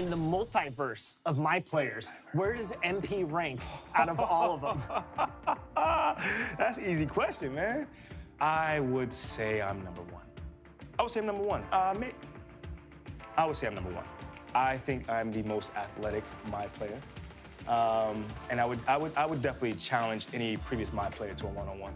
in the multiverse of my players, where does MP rank out of all of them? That's an easy question, man. I would say I'm number one. I would say I'm number one. I would say I'm number one. I think I'm the most athletic my player. And I would definitely challenge any previous my player to a one-on-one.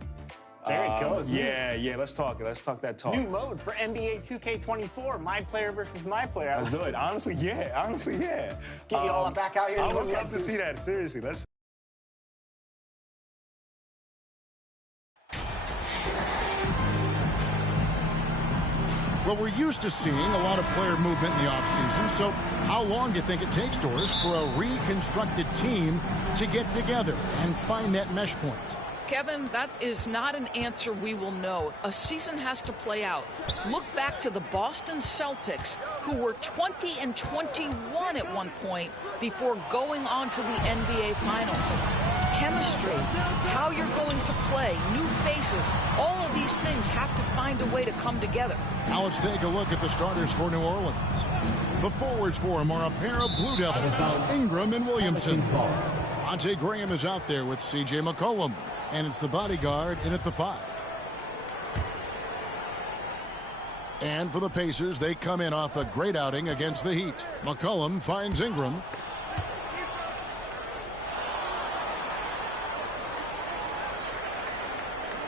There it goes. Yeah, let's talk that talk. New mode for NBA 2K24, my player versus my player. Let's do it. Honestly, yeah. Get you all back out here. I would love to see that, seriously. Let's. Well, we're used to seeing a lot of player movement in the offseason, so how long do you think it takes, Doris, for a reconstructed team to get together and find that mesh point? Kevin, that is not an answer we will know. A season has to play out. Look back to the Boston Celtics, who were 20-21 at one point before going on to the NBA Finals. Chemistry, how you're going to play, new faces, all of these things have to find a way to come together. Now let's take a look at the starters for New Orleans. The forwards for him are a pair of Blue Devils, Ingram and Williamson. Devontae Graham is out there with C.J. McCollum, and it's the bodyguard in at the 5. And for the Pacers, they come in off a great outing against the Heat. McCollum finds Ingram.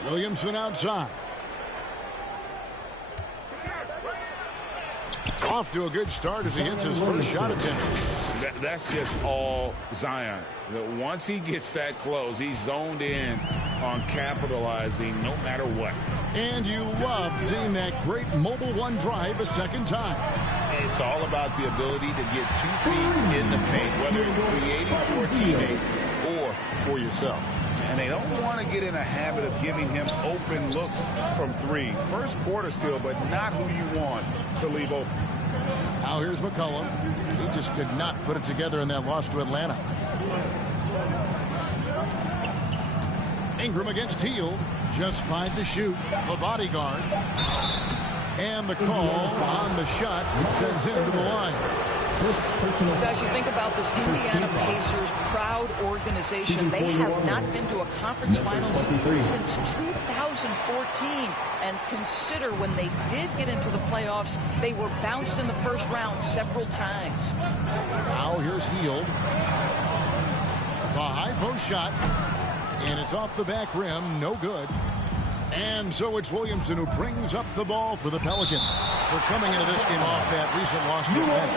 Williamson outside. Off to a good start as he hits his first shot attempt. That's just all Zion. Once he gets that close, he's zoned in on capitalizing no matter what. And you love seeing that great mobile one drive a second time. It's all about the ability to get 2 feet in the paint, whether it's creating for a teammate or for yourself. And they don't want to get in a habit of giving him open looks from 3. First quarter still, but not who you want to leave open. Now here's McCollum. He just could not put it together in that loss to Atlanta. Ingram against Hield. Just 5 to shoot. The bodyguard. And the call on the shot. It sends him to the line. As you think about this Indiana Pacers proud organization, they have not been to a conference finals since 2014. And consider when they did get into the playoffs, they were bounced in the first round several times. Now here's Hield. The high post shot. And it's off the back rim. No good. And so it's Williamson who brings up the ball for the Pelicans. They're coming into this game off that recent loss to Atlanta.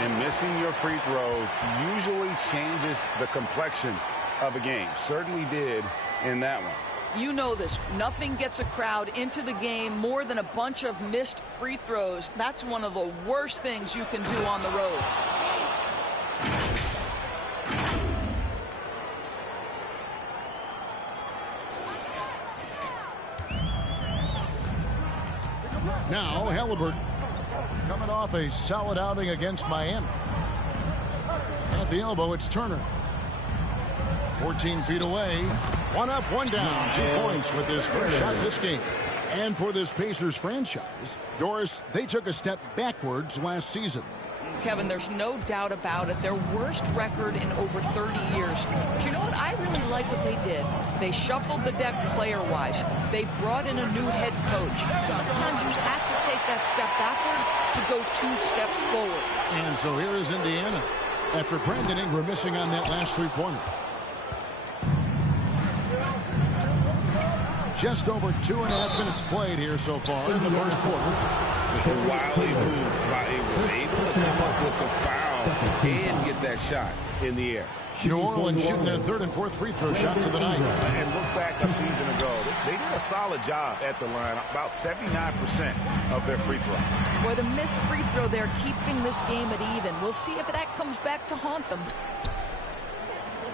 And missing your free throws usually changes the complexion of a game. Certainly did in that one. You know this. Nothing gets a crowd into the game more than a bunch of missed free throws. That's one of the worst things you can do on the road. Now Halliburton coming off a solid outing against Miami. At the elbow, it's Turner. 14 feet away. 1 up, 1 down. 2 points with his first shot this game. And for this Pacers franchise, Doris, they took a step backwards last season. Kevin, there's no doubt about it. Their worst record in over 30 years. But you know what? I really like what they did. They shuffled the deck player-wise. They brought in a new head coach. Sometimes you have to take that step backward to go 2 steps forward. And so here is Indiana after Brandon Ingram missing on that last 3-pointer. Just over 2.5 minutes played here so far in the first quarter. A wily move by Ingram, able to come up with the foul and get that shot in the air. New Orleans shooting their 3rd and 4th free throw shots of the night. And look back a season ago. They did a solid job at the line, about 79% of their free throw. Boy, the missed free throw there keeping this game at even. We'll see if that comes back to haunt them.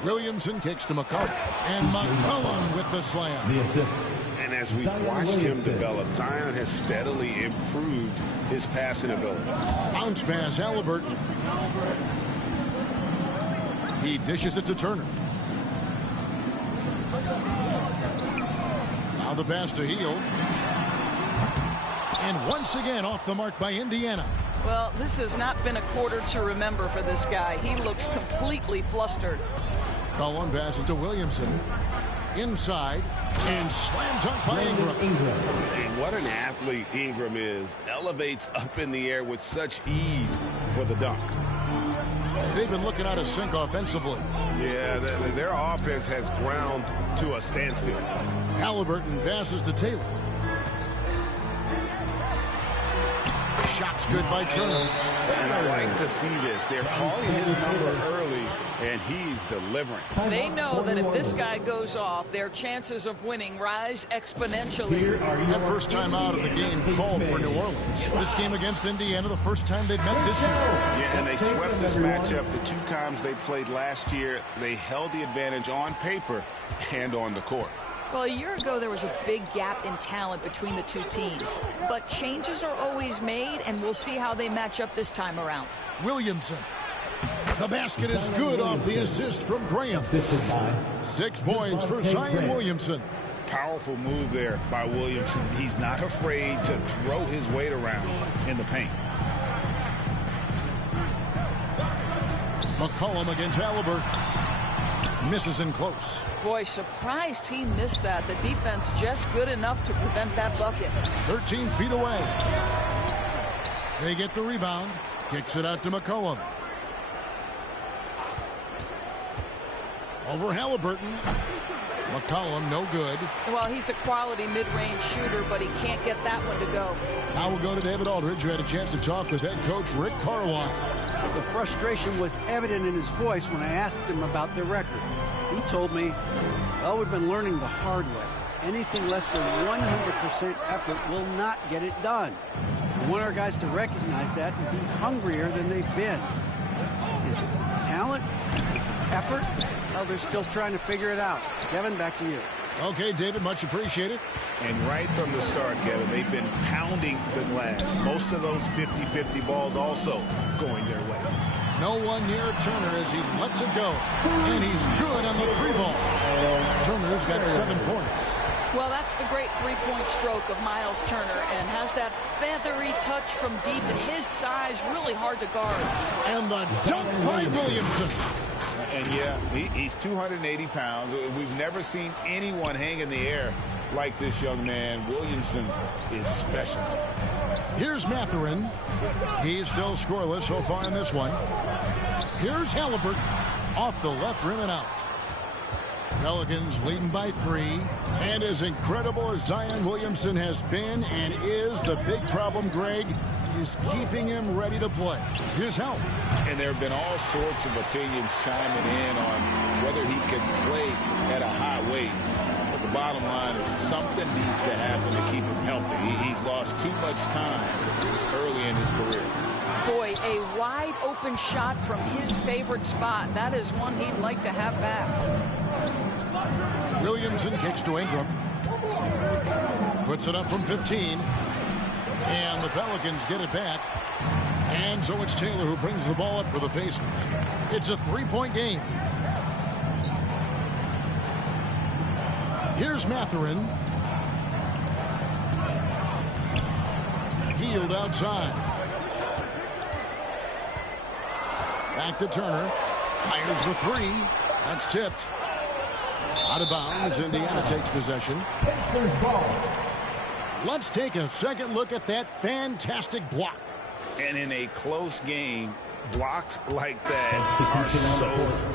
Williamson kicks to McCollum. And McCollum with the slam. The assist. And as we've watched him develop, Zion has steadily improved his passing ability. Bounce pass, Halliburton. He dishes it to Turner. Now the pass to Hield. And once again off the mark by Indiana. Well, this has not been a quarter to remember for this guy. He looks completely flustered. Cullen passes to Williamson. Inside, and slam dunk by Ingram. And what an athlete Ingram is. Elevates up in the air with such ease for the dunk. They've been looking out of sync offensively. Yeah, their offense has ground to a standstill. Halliburton passes to Taylor. Shots good by Turner. And I like to see this. They're calling his number early, and he's delivering. They know that if this guy goes off, their chances of winning rise exponentially. That first time out of the game called for New Orleans. This game against Indiana, the first time they've met this year. Yeah, and they swept this matchup the 2 times they played last year. They held the advantage on paper and on the court. Well, a year ago, there was a big gap in talent between the two teams. But changes are always made, and we'll see how they match up this time around. Williamson. The basket is good off the assist from Graham. 6 points for Zion Williamson. Powerful move there by Williamson. He's not afraid to throw his weight around in the paint. McCollum against Halliburton. Misses in close. Boy, surprised he missed that. The defense just good enough to prevent that bucket. 13 feet away. They get the rebound. Kicks it out to McCollum. Over Halliburton. McCollum, no good. Well, he's a quality mid-range shooter, but he can't get that one to go. Now we'll go to David Aldridge, who had a chance to talk with head coach Rick Carlisle. The frustration was evident in his voice when I asked him about their record. He told me, well, we've been learning the hard way. Anything less than 100% effort will not get it done. We want our guys to recognize that and be hungrier than they've been. Is it talent? Is it effort? Well, they're still trying to figure it out. Kevin, back to you. Okay, David, much appreciated. And right from the start, Kevin, they've been pounding the glass. Most of those 50-50 balls also going their way. No one near Turner as he lets it go. And he's good on the 3 ball. Turner's got 7 points. Well, that's the great three-point stroke of Miles Turner, and has that feathery touch from deep, and his size really hard to guard. And the dunk by Williamson. And yeah, he's 280 pounds. We've never seen anyone hang in the air like this young man. Williamson is special. Here's Mathurin. He's still scoreless so far in this one. Here's Halliburton off the left rim and out. Pelicans leading by 3. And as incredible as Zion Williamson has been and is, the big problem, Greg, is keeping him ready to play. His health. And there have been all sorts of opinions chiming in on whether he can play at a high weight. But the bottom line is something needs to happen to keep him healthy. He's lost too much time early in his career. Boy, a wide open shot from his favorite spot. That is one he'd like to have back. Williamson kicks to Ingram. Puts it up from 15. And the Pelicans get it back. And so it's Taylor who brings the ball up for the Pacers. It's a 3-point game. Here's Mathurin. Healed outside. Back to Turner. Fires the 3. That's tipped. Out of bounds. Indiana takes possession. Let's take a second look at that fantastic block. And in a close game, blocks like that are so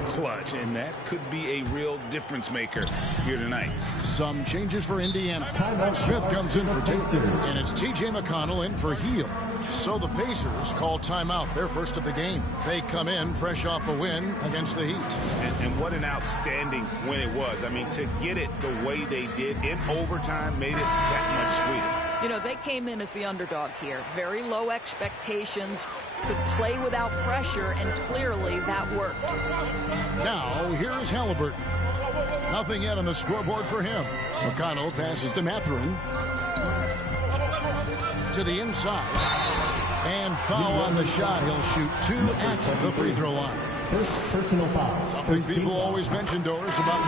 clutch, and that could be a real difference maker here tonight. Some changes for Indiana. Smith comes in for Taylor, and it's T.J. McConnell in for Heel. So the Pacers call timeout, their first of the game. They come in fresh off a win against the Heat. And what an outstanding win it was. I mean, to get it the way they did in overtime made it that much sweeter. You know, they came in as the underdog here. Very low expectations, could play without pressure, and clearly that worked. Now, here's Halliburton. Nothing yet on the scoreboard for him. McConnell passes to Mathurin. To the inside. And foul on the shot. He'll shoot 2 at the free throw line. First personal foul. Something people always mention, Doris, about...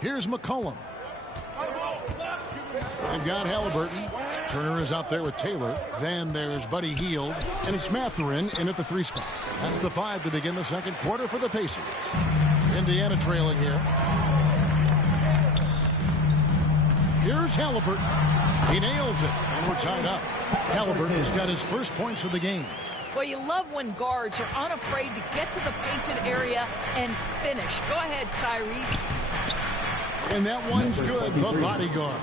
Here's McCollum. They've got Halliburton. Turner is out there with Taylor. Then there's Buddy Hield. And it's Mathurin in at the 3 spot. That's the 5 to begin the second quarter for the Pacers. Indiana trailing here. Here's Halliburton. He nails it. And we're tied up. Halliburton has got his first points of the game. Well, you love when guards are unafraid to get to the painted area and finish. Go ahead, Tyrese. And that one's good, the bodyguard.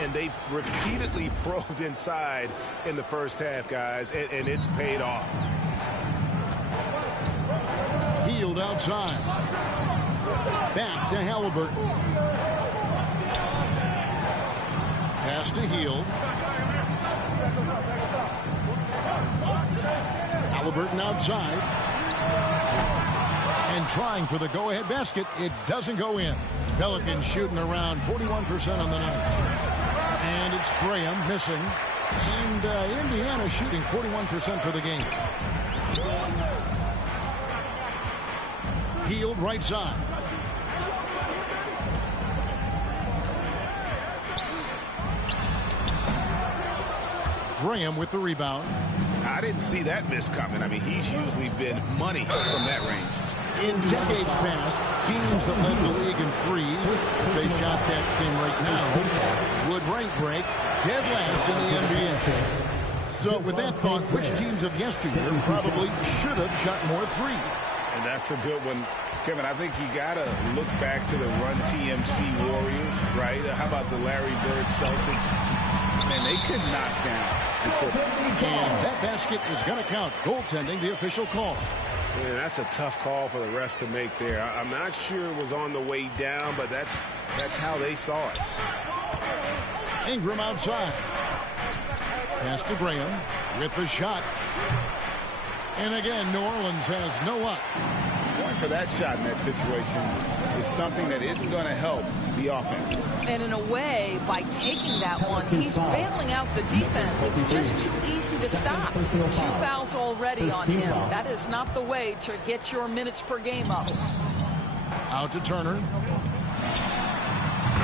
And they've repeatedly probed inside in the first half, guys, and it's paid off. Hield outside. Back to Halliburton. Pass to Hield. Halliburton outside. And trying for the go-ahead basket. It doesn't go in. Pelicans shooting around 41% on the night. And it's Graham missing. And Indiana shooting 41% for the game. Hield right side. Graham with the rebound. I didn't see that miss coming. I mean, he's usually been money from that range. In decades past, teams that led the league in threes, if they shot that same rate now, would rank break dead last in the NBA. So with that thought, which teams of yesteryear probably should have shot more threes? And that's a good one. Kevin, I think you got to look back to the Run TMC Warriors, right? How about the Larry Bird Celtics? Man, they could knock down the triple. And that basket is going to count. Goaltending, the official call. Yeah, that's a tough call for the refs to make there. I'm not sure it was on the way down, but that's how they saw it. Ingram outside. Pass to Graham with the shot. And again, New Orleans has no luck. Going for that shot in that situation is something that isn't going to help the offense. And in a way, by taking that one, he's bailing out the defense. It's just too easy to stop. 2 fouls already on him. That is not the way to get your minutes per game up. Out to Turner.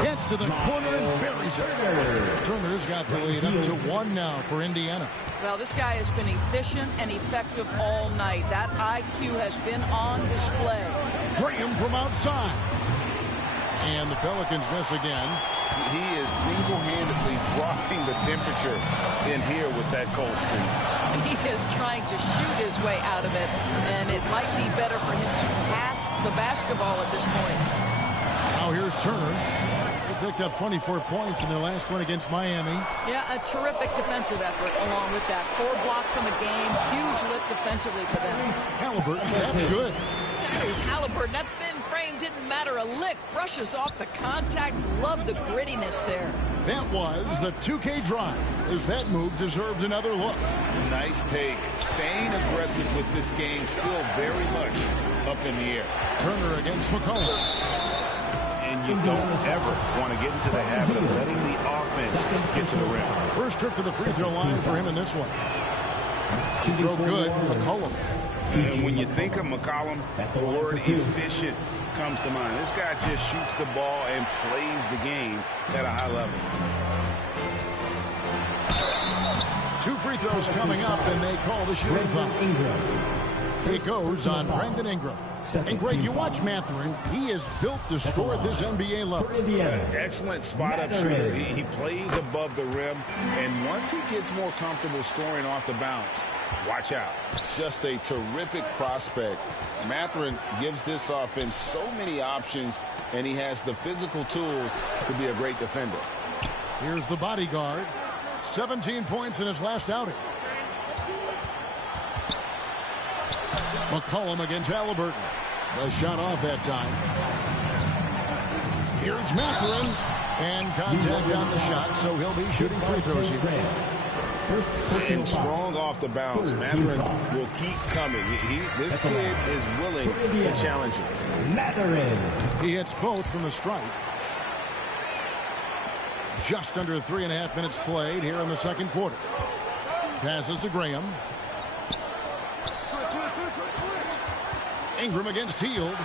Gets to the corner and buries it. Turner's got the lead up to 1 now for Indiana. Well, this guy has been efficient and effective all night. That IQ has been on display. Graham from outside. And the Pelicans miss again. He is single-handedly dropping the temperature in here with that cold streak. He is trying to shoot his way out of it, and it might be better for him to pass the basketball at this point. Now here's Turner. They picked up 24 points in their last one against Miami. Yeah, a terrific defensive effort along with that. 4 blocks in the game. Huge lift defensively for them. Halliburton, that's good. Tyrese Halliburton, that thin frame didn't matter a lick. Brushes off the contact. Love the grittiness there. That was the 2K drive, as that move deserved another look. Nice take. Staying aggressive with this game, still very much up in the air. Turner against McCollum. And you don't ever want to get into the habit of letting the offense get to the rim. First trip to the free throw line for him in this one. She throw good, McCollum. And when you think of McCollum, the word efficient comes to mind. This guy just shoots the ball and plays the game at a high level. 2 free throws coming up, and they call the shooting foul. It goes on Brandon Ingram. And Greg, you watch Mathurin. He is built to score at this NBA level. Excellent spot-up shooter. He plays above the rim, and once he gets more comfortable scoring off the bounce, watch out. Just a terrific prospect. Mathurin gives this offense so many options, and he has the physical tools to be a great defender. Here's the bodyguard. 17 points in his last outing. McCollum against Halliburton. The shot off that time. Here's Mathurin. And contact on the shot, so he'll be shooting free throws here. And strong off the bounce. Mathurin will keep coming. This kid is willing to challenge him. He hits both from the stripe. Just under 3.5 minutes played here in the second quarter. Passes to Graham. Ingram against Hield.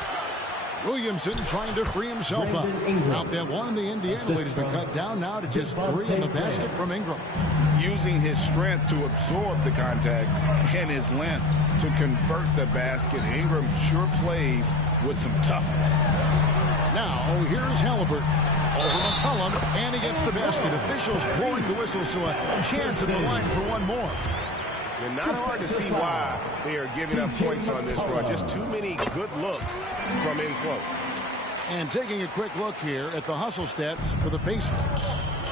Williamson trying to free himself up. Out that one, the Indiana lead has been cut down now to just 3 in the basket from Ingram. Using his strength to absorb the contact and his length to convert the basket. Ingram sure plays with some toughness. Now, here's Halliburton. Over McCollum, and he gets the basket. Officials blowing the whistle, so a chance at the line for one more. And not hard to see why they are giving up points on this run. Just too many good looks from in close. And taking a quick look here at the hustle stats for the Pacers.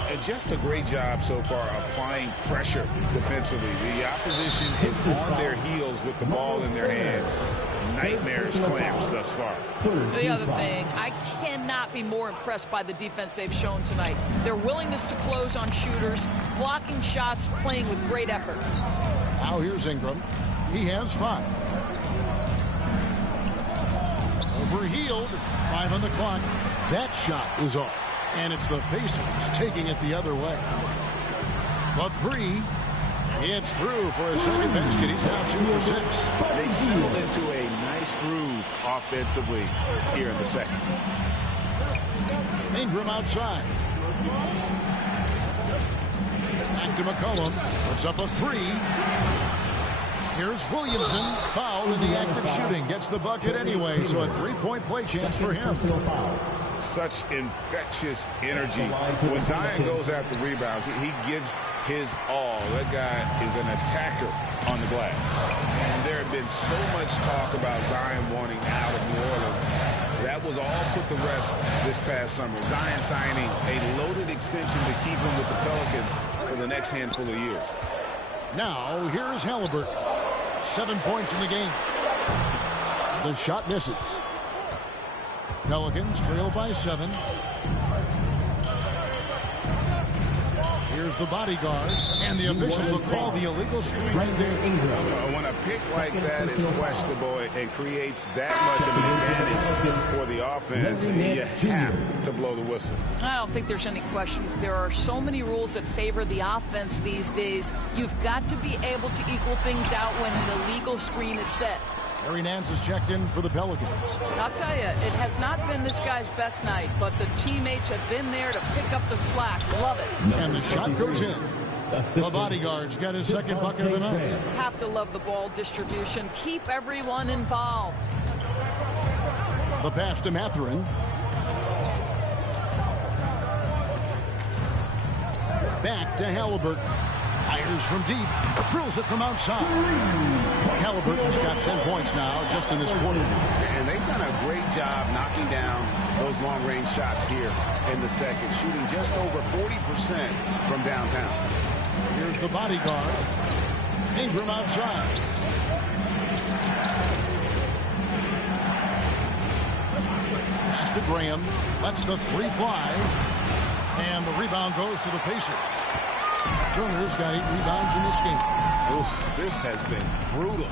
And just a great job so far applying pressure defensively. The opposition is on their heels with the ball in their hand. Nightmarish clamps thus far. The other thing, I cannot be more impressed by the defense they've shown tonight. Their willingness to close on shooters, blocking shots, playing with great effort. Now here's Ingram. He has 5. Overhealed. 5 on the clock. That shot is off. And it's the Pacers taking it the other way. The 3. It's through for a second basket. He's now 2 for 6. They settled into a nice groove offensively here in the second. Ingram outside. Back to McCollum. Puts up a 3. Here's Williamson. Foul in the act of shooting. Gets the bucket anyway, so a 3-point play chance for him. Such infectious energy. When Zion goes after rebounds, he gives his all. That guy is an attacker on the glass. And there had been so much talk about Zion wanting out of New Orleans. That was all put to rest this past summer. Zion signing a loaded extension to keep him with the Pelicans for the next handful of years. Now, here's Halliburton. 7 points in the game. The shot misses. Pelicans trail by 7. Here's the bodyguard, and the officials will call the illegal screen right there. When a pick like that is questionable and creates that much of an advantage for the offense, you have to blow the whistle. I don't think there's any question. There are so many rules that favor the offense these days. You've got to be able to equal things out when an illegal screen is set. Harry Nance is checked in for the Pelicans. I'll tell you, it has not been this guy's best night, but the teammates have been there to pick up the slack. Love it. And the shot goes in. The bodyguard's got his second bucket of the night. Have to love the ball distribution. Keep everyone involved. The pass to Mathurin. Back to Halliburton. Fires from deep. Drills it from outside. Halliburton's got 10 points now just in this quarter. And they've done a great job knocking down those long-range shots here in the second, shooting just over 40% from downtown. Here's the bodyguard. Ingram outside. Pass to Graham. Lets the 3 fly. And the rebound goes to the Pacers. Turner's got 8 rebounds in this game. Oof, this has been brutal.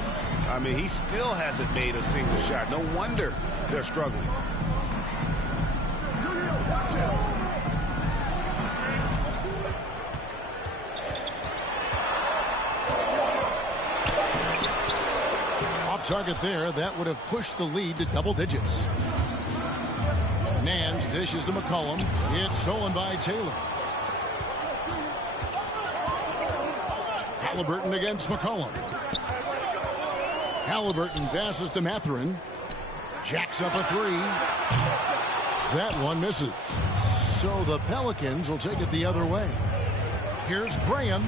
I mean, he still hasn't made a single shot. No wonder they're struggling. Off target there. That would have pushed the lead to double digits. Nance dishes to McCollum. It's stolen by Taylor. Halliburton against McCollum. Halliburton passes to Mathurin. Jacks up a 3. That one misses. So the Pelicans will take it the other way. Here's Graham.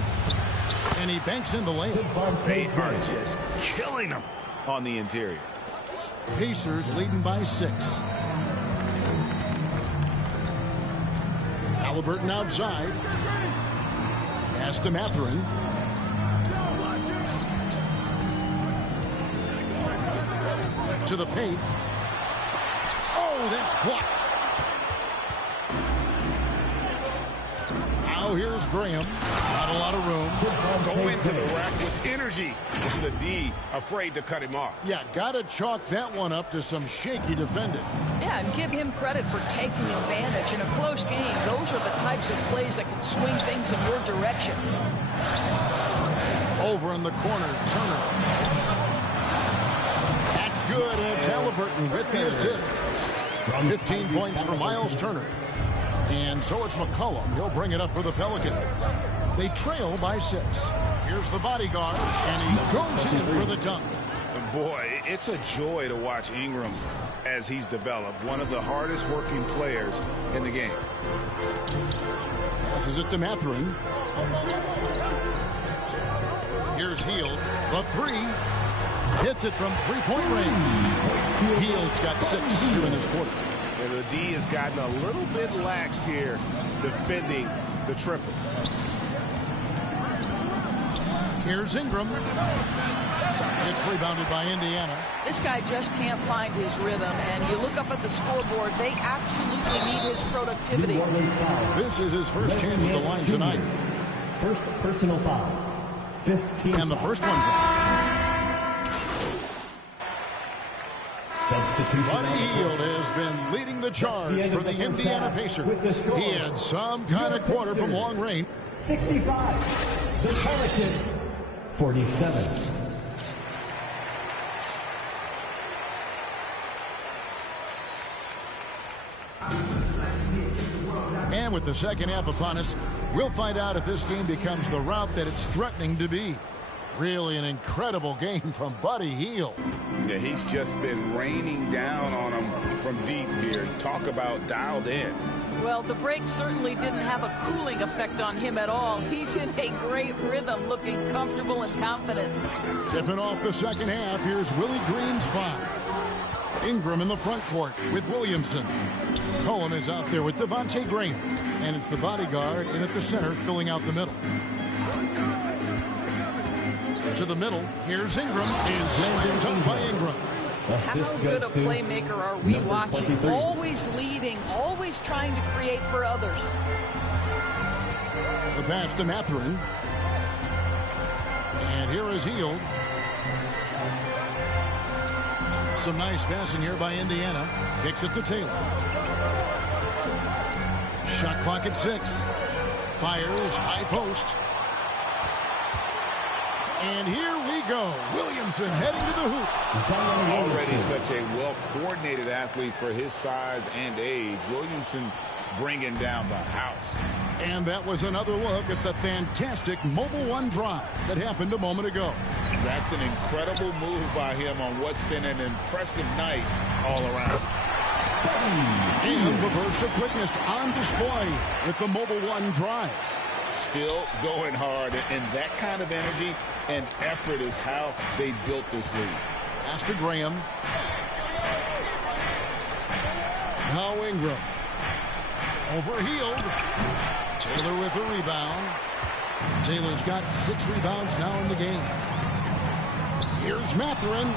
And he banks in the lane. They are just killing them on the interior. Pacers leading by 6. Halliburton outside. Pass to Mathurin. To the paint. Oh, that's blocked. Now here's Graham. Not a lot of room. Go into the rack with energy. Was the D afraid to cut him off? Yeah, gotta chalk that one up to some shaky defending. Yeah, and give him credit for taking advantage in a close game. Those are the types of plays that can swing things in your direction. Over in the corner, Turner. Good, and it's Halliburton with the assist. 15 points for Miles Turner. And so it's McCollum. He'll bring it up for the Pelicans. They trail by 6. Here's the bodyguard, and he goes in for the dunk. Boy, it's a joy to watch Ingram as he's developed. One of the hardest working players in the game. Passes it to Mathurin. Here's Hield. The 3. Hits it from three-point range. Hield's got 6 here in this quarter. And the D has gotten a little bit laxed here defending the triple. Here's Ingram. It's rebounded by Indiana. This guy just can't find his rhythm, and you look up at the scoreboard, they absolutely need his productivity. This is his first chance at the line tonight. First personal foul. 15. And the first one's up. Substitution. Buddy Hield has been leading the charge for the Indiana Pacers. He had some kind of quarter from long range. 65. The Pelicans. 47. And with the second half upon us, we'll find out if this game becomes the route that it's threatening to be. Really an incredible game from Buddy Hield. Yeah, he's just been raining down on him from deep here. Talk about dialed in. Well, the break certainly didn't have a cooling effect on him at all. He's in a great rhythm, looking comfortable and confident. Tipping off the second half, here's Willie Green's 5. Ingram in the front court with Williamson. Cohen is out there with Devontae Graham. And it's the bodyguard in at the center filling out the middle. To the middle, here's Ingram. Is slammed dunk by Ingram. How good a playmaker are we watching? 23. Always leading, always trying to create for others. The pass to Mathurin. And here is Hield. Some nice passing here by Indiana. Kicks it to Taylor. Shot clock at 6. Fires, high post. And here we go. Williamson heading to the hoop. Already such a well-coordinated athlete for his size and age. Williamson bringing down the house. And that was another look at the fantastic Mobile One drive that happened a moment ago. That's an incredible move by him on what's been an impressive night all around. And the burst of quickness on display with the Mobile One drive. Still going hard, and that kind of energy and effort is how they built this lead. Pass to Graham. Now Ingram. Over Hield. Taylor with a rebound. Taylor's got 6 rebounds now in the game. Here's Mathurin.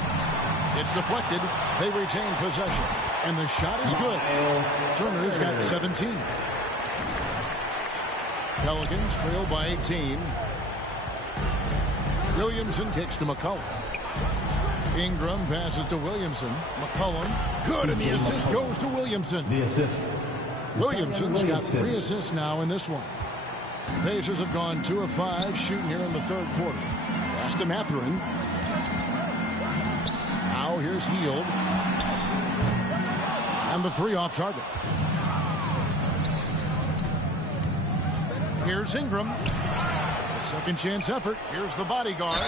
It's deflected. They retain possession. And the shot is good. Turner's got 17. Pelicans trail by 18. Williamson kicks to McCollum. Ingram passes to Williamson. McCollum. Good, and the assist goes to Williamson. The assist. Williamson's got 3 assists now in this one. The Pacers have gone 2 of 5 shooting here in the third quarter. Pass to Mathurin. Now here's Hield. And the 3 off target. Here's Ingram. A second chance effort. Here's the bodyguard.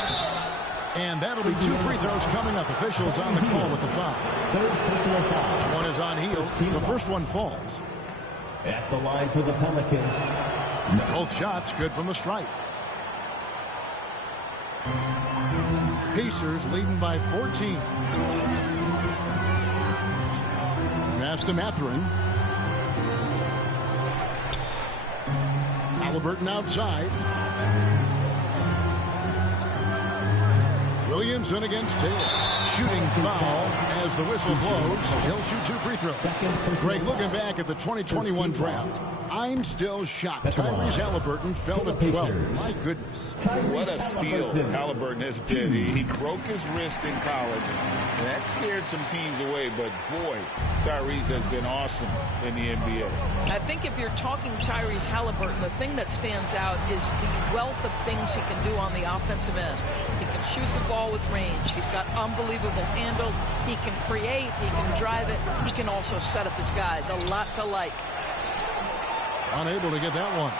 And that'll be 2 free throws coming up. Officials on the call with the foul. Third personal foul. One is on Hield. The first one falls. At the line for the Pelicans. Both shots good from the stripe. Pacers leading by 14. Pass to Mathurin. Halliburton outside. Williamson against Taylor. Shooting foul as the whistle blows. He'll shoot 2 free throws. Greg, looking back at the 2021 draft, I'm still shocked. Tyrese Halliburton fell to 12. My goodness. What a steal Halliburton has been. He broke his wrist in college, and that scared some teams away. But, boy, Tyrese has been awesome in the NBA. I think if you're talking Tyrese Halliburton, the thing that stands out is the wealth of things he can do on the offensive end. He can shoot the ball with range. He's got unbelievable handle. He can create. He can drive it. He can also set up his guys. A lot to like. Unable to get that one.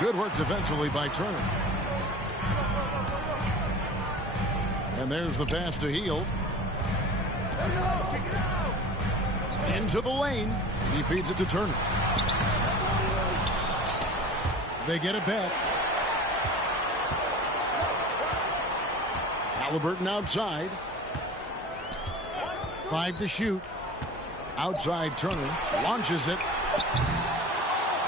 Good work defensively by Turner. And there's the pass to Hield. Into the lane. He feeds it to Turner. They get it back. Halliburton outside. 5 to shoot. Outside Turner. Launches it.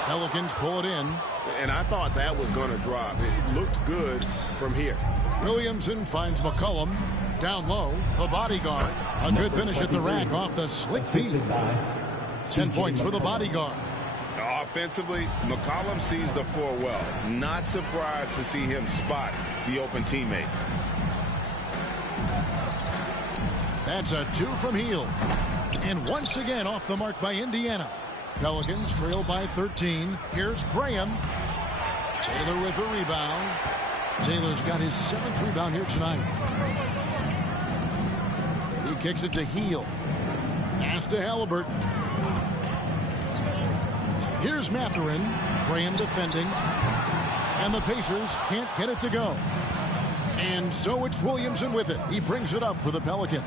Pelicans pull it in. And I thought that was going to drop. It looked good from here. Williamson finds McCollum. Down low. The bodyguard. A good finish at the rack off the slick feed. 10 points for the bodyguard. Offensively, McCollum sees the floor well. Not surprised to see him spot the open teammate. That's a 2 from Hield. And once again off the mark by Indiana. Pelicans trail by 13. Here's Graham. Taylor with a rebound. Taylor's got his 7th rebound here tonight. He kicks it to Hield. Pass to Halliburton. Here's Mathurin. Graham defending. And the Pacers can't get it to go. And so it's Williamson with it. He brings it up for the Pelicans.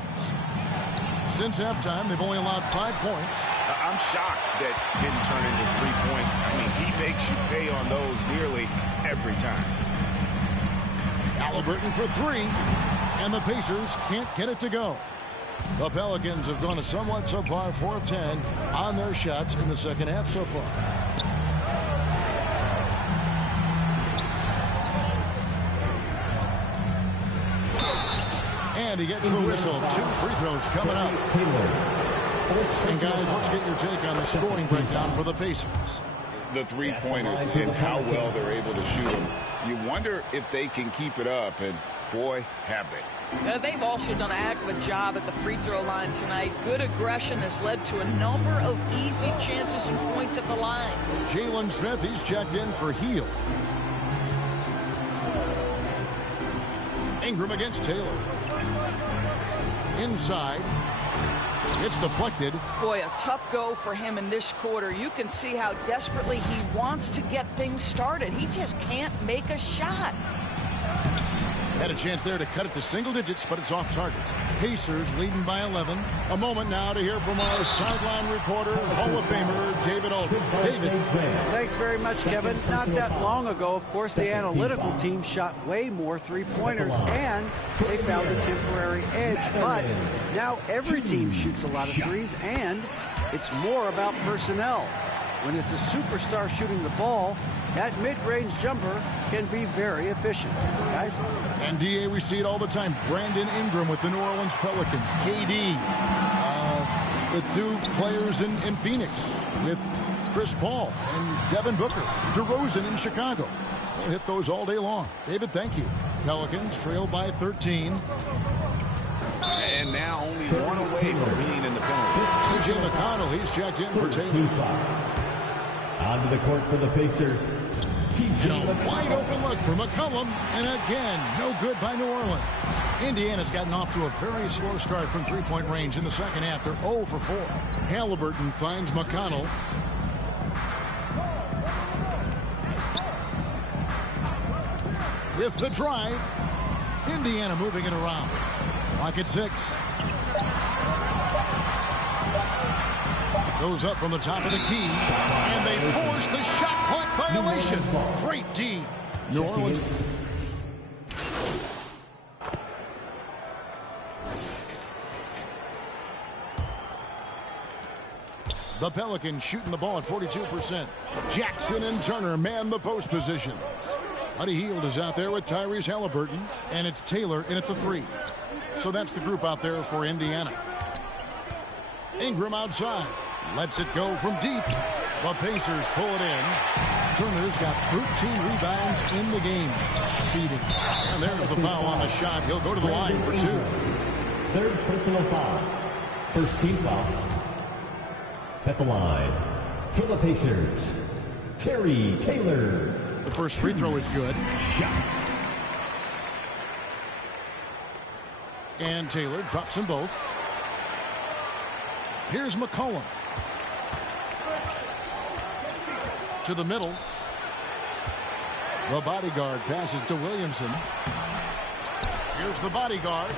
Since halftime, they've only allowed 5 points. I'm shocked that didn't turn into 3 points. I mean, he makes you pay on those nearly every time. Halliburton for 3. And the Pacers can't get it to go. The Pelicans have gone a somewhat subpar 4 of 10 on their shots in the second half so far. And he gets the whistle. 2 free throws coming up. And guys, let's get your take on the scoring breakdown for the Pacers. The three-pointers and how well they're able to shoot them. You wonder if they can keep it up, and boy, have they. They've also done a heck of a job at the free throw line tonight. Good aggression has led to a number of easy chances and points at the line. Jalen Smith, he's checked in for Hield. Ingram against Taylor. Inside. It's deflected. Boy, a tough go for him in this quarter. You can see how desperately he wants to get things started. He just can't make a shot. Had a chance there to cut it to single digits, but it's off target. Pacers leading by 11. A moment now to hear from our sideline reporter, Hall of Famer David Aldridge. David. Thanks very much, Kevin. Not that long ago, of course, the analytical team shot way more three-pointers, and they found a temporary edge. But now every team shoots a lot of threes, and it's more about personnel. When it's a superstar shooting the ball, that mid-range jumper can be very efficient. Guys? And DA, we see it all the time. Brandon Ingram with the New Orleans Pelicans. KD. The 2 players in Phoenix with Chris Paul and Devin Booker. DeRozan in Chicago. We'll hit those all day long. David, thank you. Pelicans trail by 13. And now only 1 away from being in the penalty. TJ McConnell, he's checked in for Taylor. Onto the court for the Pacers. And a wide open look for McCollum. And again, no good by New Orleans. Indiana's gotten off to a very slow start from three-point range in the second half. They're 0 for 4. Halliburton finds McConnell. With the drive. Indiana moving it around. Clock at 6. Goes up from the top of the key, and they force the shot clock violation. Great D. New Orleans. The Pelicans shooting the ball at 42%. Jackson and Turner man the post positions. Buddy Hield is out there with Tyrese Halliburton, and it's Taylor in at the 3. So that's the group out there for Indiana. Ingram outside. Lets it go from deep. The Pacers pull it in. Turner's got 13 rebounds in the game. Seeding. And there's the foul on the shot. He'll go to the line for 2. Third personal foul. First team foul. At the line for the Pacers, Terry Taylor. The first free throw is good. Shot. And Taylor drops them both. Here's McCollum. To the middle. The bodyguard passes to Williamson. Here's the bodyguard.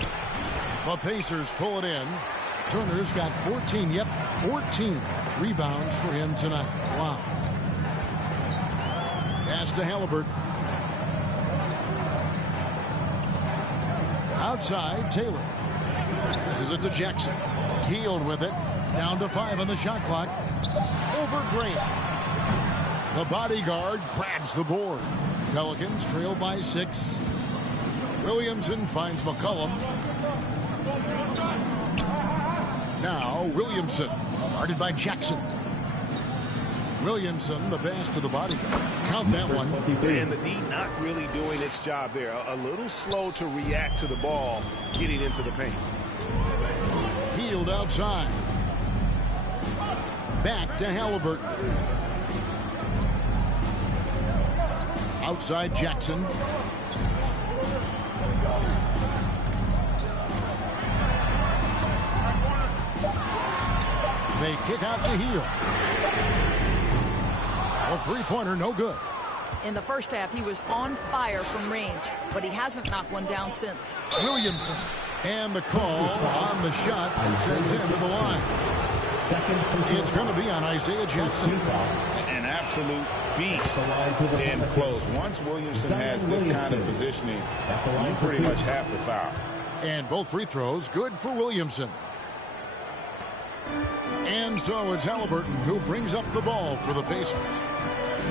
The Pacers pull it in. Turner's got 14. Yep, 14 rebounds for him tonight. Wow. Pass to Halliburton. Outside, Taylor. Passes it to Jackson. Healed with it. Down to 5 on the shot clock. Over Graham. The bodyguard grabs the board. Pelicans trail by 6. Williamson finds McCollum. Now Williamson, guarded by Jackson. Williamson, the pass to the bodyguard. Count that one. And the D not really doing its job there. A little slow to react to the ball getting into the paint. Healed outside. Back to Halliburton. Outside Jackson. They kick out to Heel. A three-pointer, no good. In the first half, he was on fire from range, but he hasn't knocked one down since. Williamson. And the call on the shot sends him to the line. It's going to be on Isaiah Jackson. An absolute beast in close. Once Williamson has this kind of positioning, you pretty much have to foul. And both free throws good for Williamson. And so it's Halliburton who brings up the ball for the Pacers.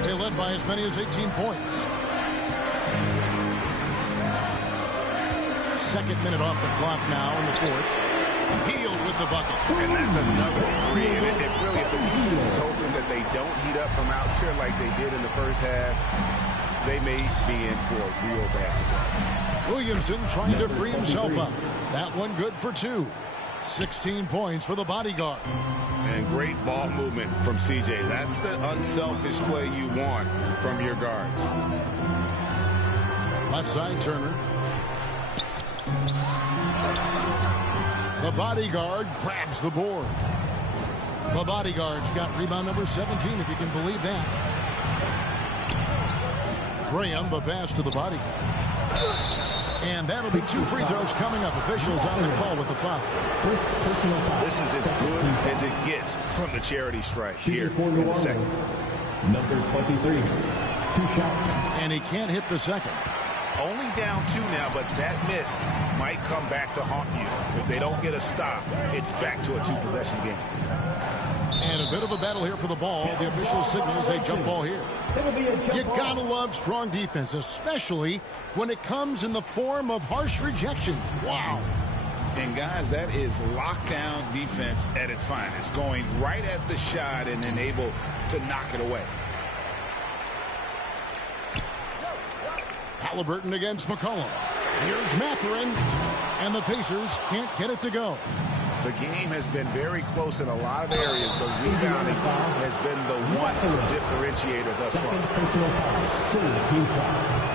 They led by as many as 18 points. Second minute off the clock now in the fourth. Healed with the bucket. And that's another three. And if the defense is hoping that they don't heat up from out there like they did in the first half, they may be in for a real bad surprise. Williamson trying to free himself up. That one good for 2. 16 points for the bodyguard. And great ball movement from CJ. That's the unselfish play you want from your guards. Left side, Turner. The bodyguard grabs the board. The bodyguard's got rebound number 17, if you can believe that. Graham, the pass to the bodyguard. And that'll be 2 free throws coming up. Officials on the call with the foul. This is as good as it gets from the charity stripe here in the second. Number 23, 2 shots. And he can't hit the second. Only down 2 now, but that miss might come back to haunt you. If they don't get a stop, it's back to a 2-possession game. And a bit of a battle here for the ball. The official signals a jump ball here. You gotta love strong defense, especially when it comes in the form of harsh rejections. Wow. And guys, that is lockdown defense at its finest. Going right at the shot and then able to knock it away. Halliburton against McCollum. Here's Mathurin. And the Pacers can't get it to go. The game has been very close in a lot of areas, but rebounding has been the one differentiator thus far.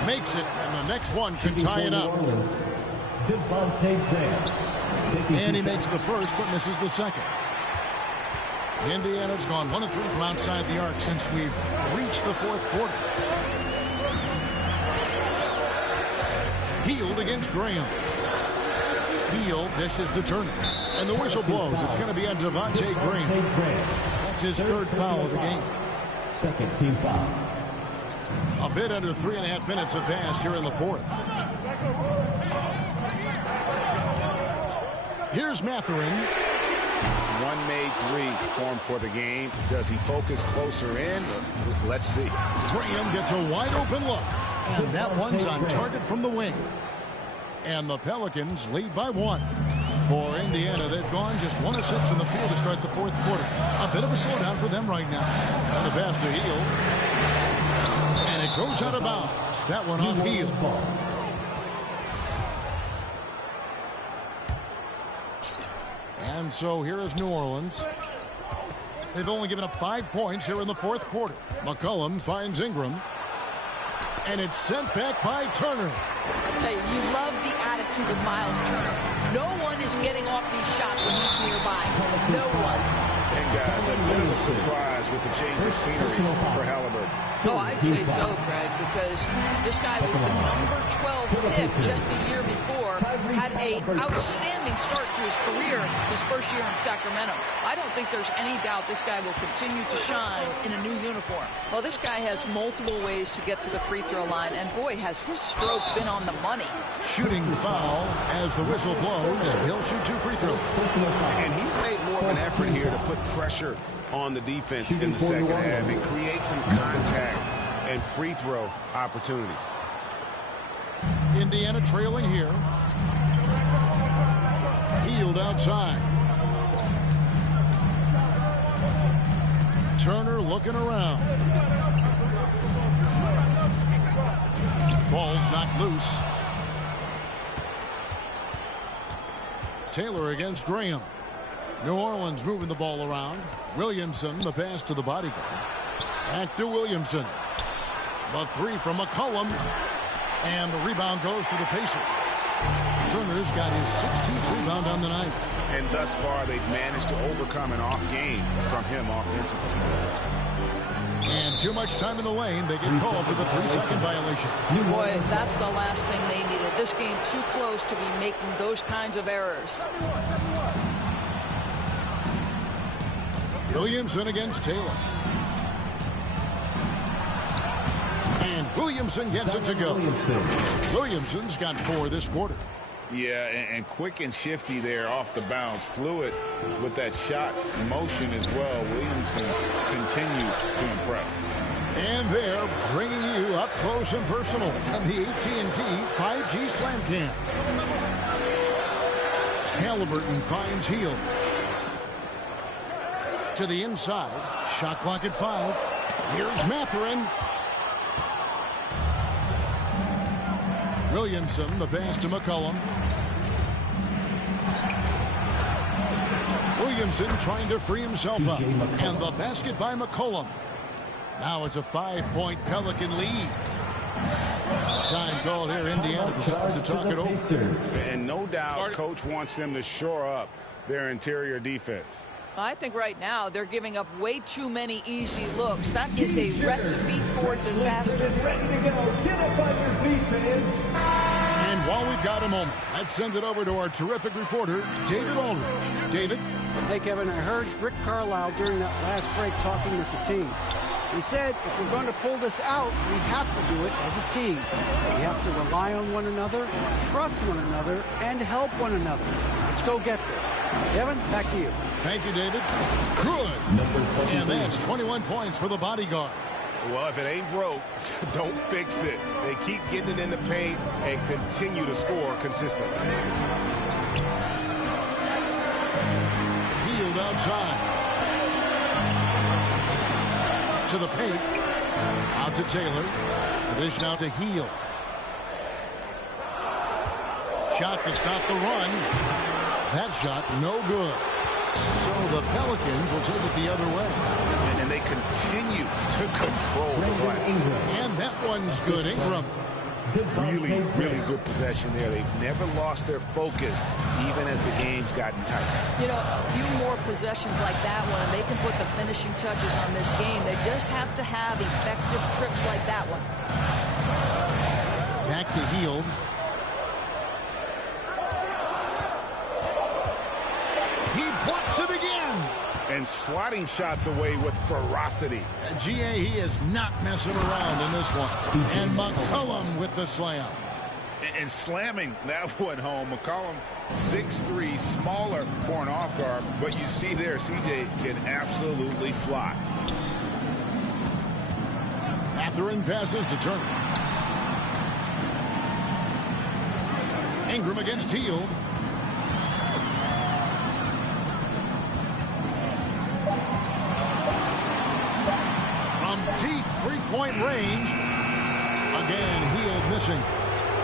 Makes it, and the next one can tie it up. And he makes the first, but misses the second. Indiana's gone 1 of 3 from outside the arc since we've reached the fourth quarter. Healed against Graham. Healed dishes to Turner. And the whistle blows. It's going to be on Devontae Graham. That's his 3rd foul of the game. Second team foul. A bit under 3.5 minutes have passed here in the fourth. Here's Mathurin. One made 3 formed for the game. Does he focus closer in? Let's see. Graham gets a wide open look. And that one's on target from the wing. And the Pelicans lead by 1. For Indiana, they've gone just 1 of 6 in the field to start the fourth quarter. A bit of a slowdown for them right now. And the pass to Hield. And it goes out of bounds. That one off Hield. And so here is New Orleans. They've only given up 5 points here in the fourth quarter. McCollum finds Ingram. And it's sent back by Turner. I tell you, you love the attitude of Miles Turner. No one is getting off these shots when he's nearby. No one. And guys, a bit of a surprise with the change of scenery for Halliburton. Oh, I'd say so, Greg, because this guy was the number 12 pick just a year before, had an outstanding start to his career his first year in Sacramento. I don't think there's any doubt this guy will continue to shine in a new uniform. Well, this guy has multiple ways to get to the free throw line, and boy, has his stroke been on the money. Shooting foul as the whistle blows. He'll shoot 2 free throws. And he's made more of an effort here to put pressure on the defense in the second half and create some contact and free throw opportunities. Indiana trailing here. Healed outside. Turner looking around. Ball's knocked loose. Taylor against Graham. New Orleans moving the ball around. Williamson, the pass to the bodyguard. Back to Williamson. The 3 from McCollum. And the rebound goes to the Pacers. Turner's got his 16th rebound on the night. And thus far, they've managed to overcome an off game from him offensively. And too much time in the lane. They get called for the 3-second violation. Boy, that's the last thing they needed. This game too close to be making those kinds of errors. Williamson against Taylor. And Williamson gets it to go. Williamson's got 4 this quarter. Yeah, and quick and shifty there off the bounce. Fluid with that shot motion as well. Williamson continues to impress. And they're bringing you up close and personal on the AT&T 5G Slam Cam. Halliburton finds Hield. To the inside. Shot clock at 5. Here's Mathurin. Williamson, the pass to McCollum. Williamson trying to free himself up. And the basket by McCollum. Now it's a 5-point Pelican lead. Time called here. Indiana decides to talk it over. And no doubt, Coach wants them to shore up their interior defense. I think right now they're giving up way too many easy looks. That is a recipe for disaster. Ready to go. Get up on your feet, fans. And while we've got a moment, let's send it over to our terrific reporter, David Aldridge. David? Hey, Kevin, I heard Rick Carlisle during that last break talking with the team. He said if we're going to pull this out, we have to do it as a team. We have to rely on one another, trust one another, and help one another. Let's go get this. Kevin, back to you. Thank you, David. Good. And that's 21 points for the bodyguard. Well, if it ain't broke, don't fix it. They keep getting it in the paint and continue to score consistently. Hield outside. To the paint. Out to Taylor. The dish now to Hield. Shot to stop the run. That shot no good. So the Pelicans will take it the other way. And they continue to control the glass. And that one's good. Ingram. Really, really good possession there. They've never lost their focus, even as the game's gotten tight. You know, a few more possessions like that one, and they can put the finishing touches on this game. They just have to have effective trips like that one. Back to Hield. He blocks it again. And swatting shots away with ferocity. GA, he is not messing around in this one. And McCollum with the slam. And slamming that one home. McCollum, 6'3", smaller for an off guard. But you see there, CJ can absolutely fly. Mathurin passes to Turner. Ingram against Hield. Deep three-point range. Again, Hield missing.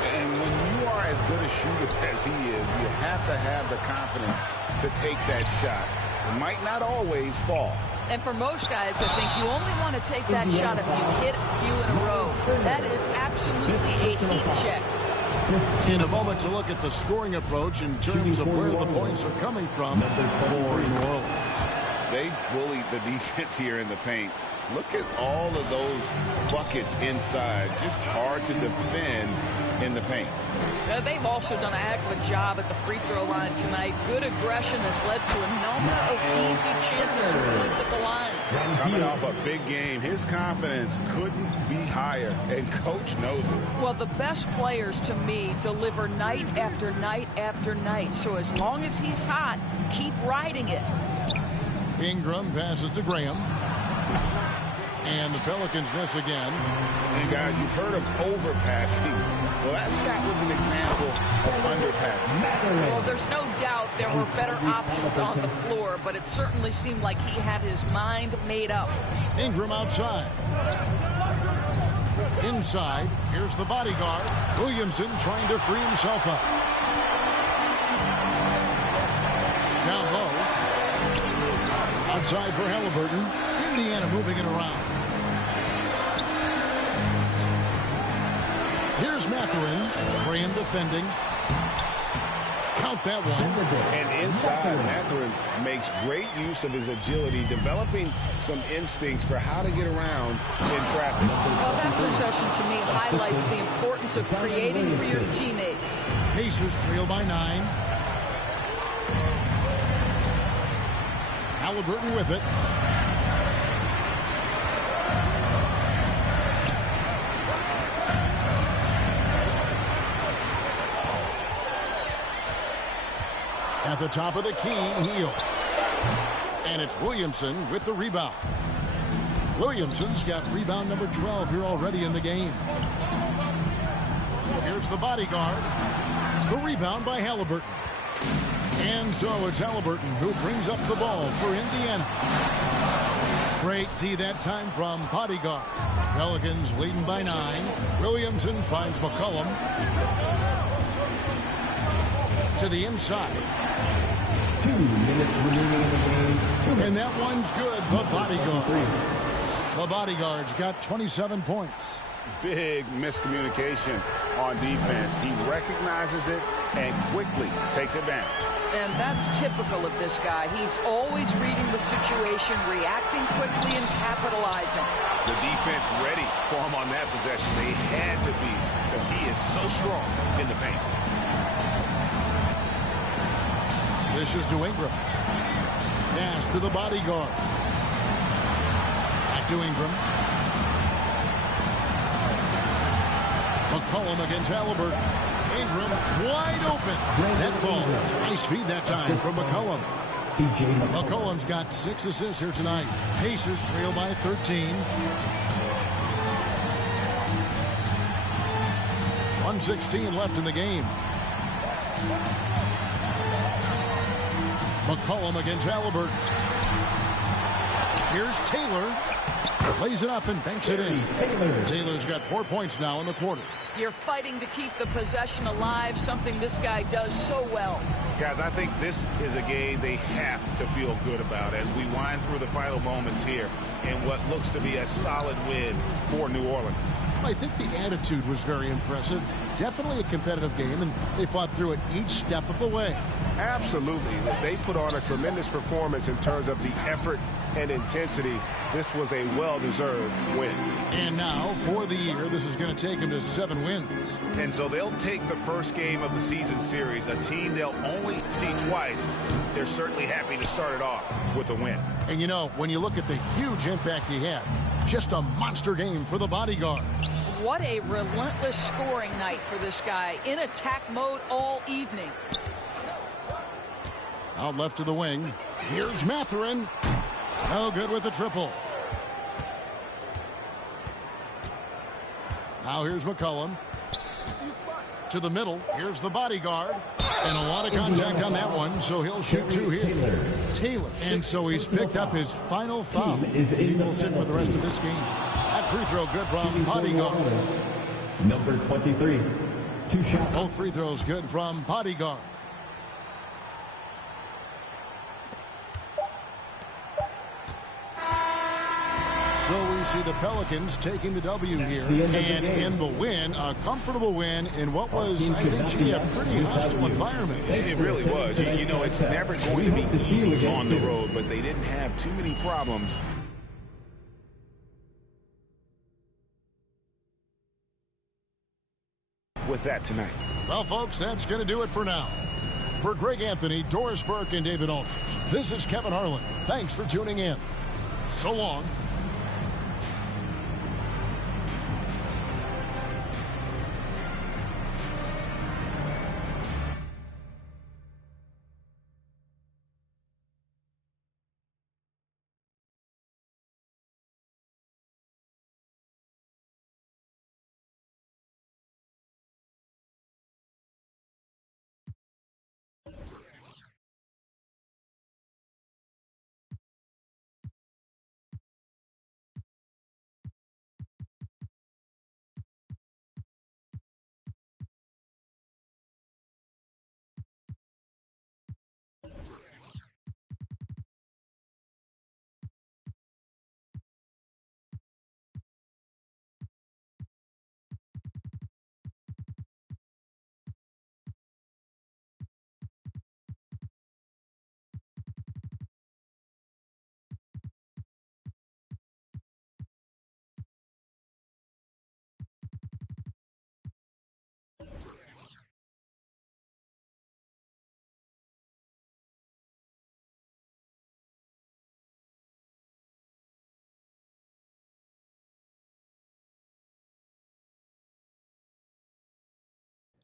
And when you are as good a shooter as he is, you have to have the confidence to take that shot. It might not always fall. And for most guys, I think you only want to take that shot if you hit a few in a row. That is absolutely a heat check. In a moment to look at the scoring approach in terms of where the points are coming from for New Orleans. They bullied the defense here in the paint. Look at all of those buckets inside. Just hard to defend in the paint. They've also done a heck of a job at the free throw line tonight. Good aggression has led to a number of easy chances for points at the line. Coming off a big game, his confidence couldn't be higher, and Coach knows it. Well, the best players, to me, deliver night after night after night. So as long as he's hot, keep riding it. Ingram passes to Graham. And the Pelicans miss again. And guys, you've heard of overpassing. Well, that shot was an example of underpassing. Well, there's no doubt there were better options on the floor, but it certainly seemed like he had his mind made up. Ingram outside. Inside, here's the bodyguard. Williamson trying to free himself up. Down low. Outside for Halliburton. Indiana moving it around. Here's Mathurin. Graham defending. Count that one. And inside, Mathurin makes great use of his agility, developing some instincts for how to get around in traffic. Well, that possession to me highlights the importance of creating for your teammates. Pacers trail by 9. Halliburton with it. At the top of the key, Heel. And it's Williamson with the rebound. Williamson's got rebound number 12 here already in the game. Here's the bodyguard. The rebound by Halliburton. And so it's Halliburton who brings up the ball for Indiana. Great D that time from bodyguard. Pelicans leading by 9. Williamson finds McCollum. To the inside. 2 minutes remaining in the game. And that one's good. The bodyguard. The bodyguard's got 27 points. Big miscommunication on defense. He recognizes it and quickly takes advantage. And that's typical of this guy. He's always reading the situation, reacting quickly, and capitalizing. The defense ready for him on that possession. They had to be, because he is so strong in the paint. This is to Ingram. Pass to the bodyguard. Back to Ingram. McCollum against Halliburton. Ingram wide open. That falls. Nice feed that time from McCollum. McCollum's got 6 assists here tonight. Pacers trail by 13. 1:16 left in the game. McCollum against Halliburton. Here's Taylor. Lays it up and banks it in. Taylor's got 4 points now in the quarter. You're fighting to keep the possession alive, something this guy does so well. Guys, I think this is a game they have to feel good about as we wind through the final moments here in what looks to be a solid win for New Orleans. I think the attitude was very impressive. Definitely a competitive game, and they fought through it each step of the way. Absolutely. They put on a tremendous performance in terms of the effort and intensity. This was a well-deserved win. And now, for the year, this is going to take them to 7 wins. And so they'll take the first game of the season series, a team they'll only see twice. They're certainly happy to start it off with a win. And you know, when you look at the huge impact he had, just a monster game for the bodyguard. What a relentless scoring night for this guy. In attack mode all evening. Out left to the wing. Here's Mathurin. No good with the triple. Now here's McCollum. To the middle. Here's the bodyguard. And a lot of contact on that one, so he'll shoot 2 here. Taylor. And so he's picked up his final foul. He will sit for the rest of this game. That free throw good from bodyguard. Number 23. 2 shots. Both free throws good from bodyguard. So we see the Pelicans taking the W here. And in the win, a comfortable win in what was, I think, gee, a pretty hostile environment. It really was. You know, it's never going to be easy on the road, but they didn't have too many problems. With that tonight. Well, folks, that's going to do it for now. For Greg Anthony, Doris Burke, and David Aldridge, this is Kevin Harlan. Thanks for tuning in. So long.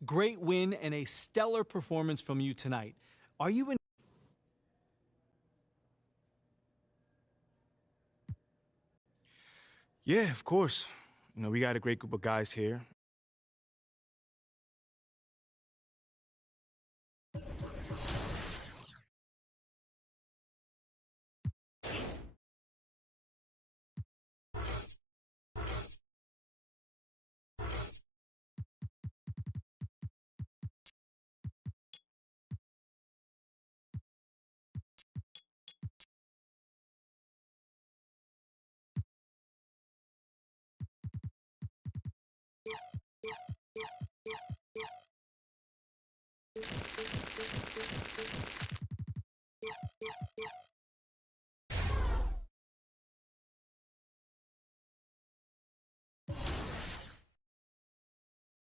Great win and a stellar performance from you tonight. Are you in? Yeah, of course. You know, we got a great group of guys here.